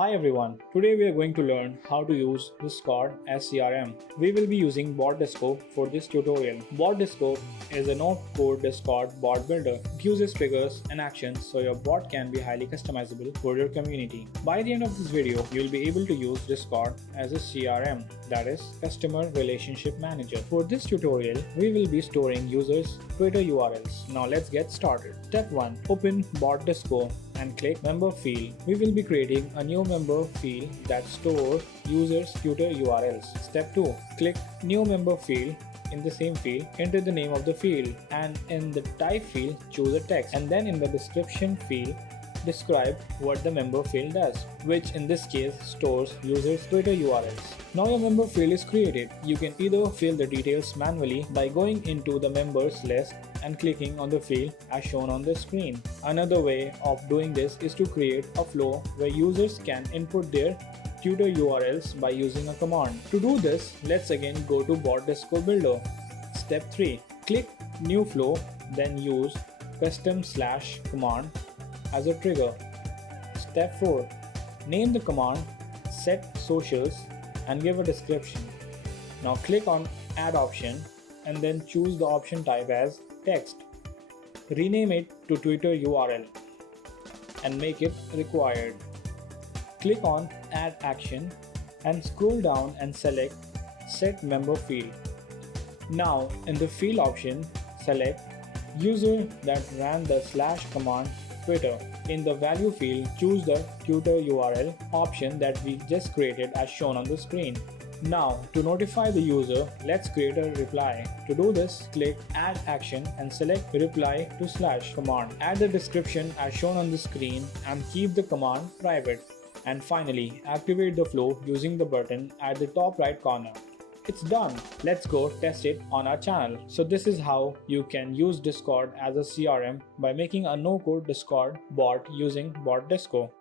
Hi everyone, today we are going to learn how to use Discord as CRM. We will be using Bot Disco for this tutorial. Bot Disco is a no-code Discord bot builder. It uses triggers and actions so your bot can be highly customizable for your community. By the end of this video, you will be able to use Discord as a CRM, that is Customer Relationship Manager. For this tutorial, we will be storing users' Twitter URLs. Now let's get started. Step 1. Open Bot Disco and click Member Field. We will be creating a new member field that stores users' Twitter URLs. Step 2. Click New Member Field. In the same field, enter the name of the field, and in the type field, choose a text, and then in the description field, describe what the member field does, which in this case stores users' Twitter URLs. Now your member field is created. You can either fill the details manually by going into the members list and clicking on the field as shown on the screen. Another way of doing this is to create a flow where users can input their Twitter URLs by using a command. To do this, let's again go to Bot Disco Builder. Step 3. Click New Flow, then use custom/command as a trigger. Step 4. Name the command, set socials, and give a description. Now click on Add option and then choose the option type as text. Rename it to Twitter URL and make it required. Click on Add Action and scroll down and select Set Member Field. Now in the field option, select user that ran the /command Twitter. In the value field, choose the Twitter URL option that we just created as shown on the screen. Now, to notify the user, let's create a reply. To do this, click Add Action and select Reply to /command. Add the description as shown on the screen and keep the command private. And finally, activate the flow using the button at the top right corner. It's done. Let's go test it on our channel. So this is how you can use Discord as a CRM by making a no-code Discord bot using Bot Disco.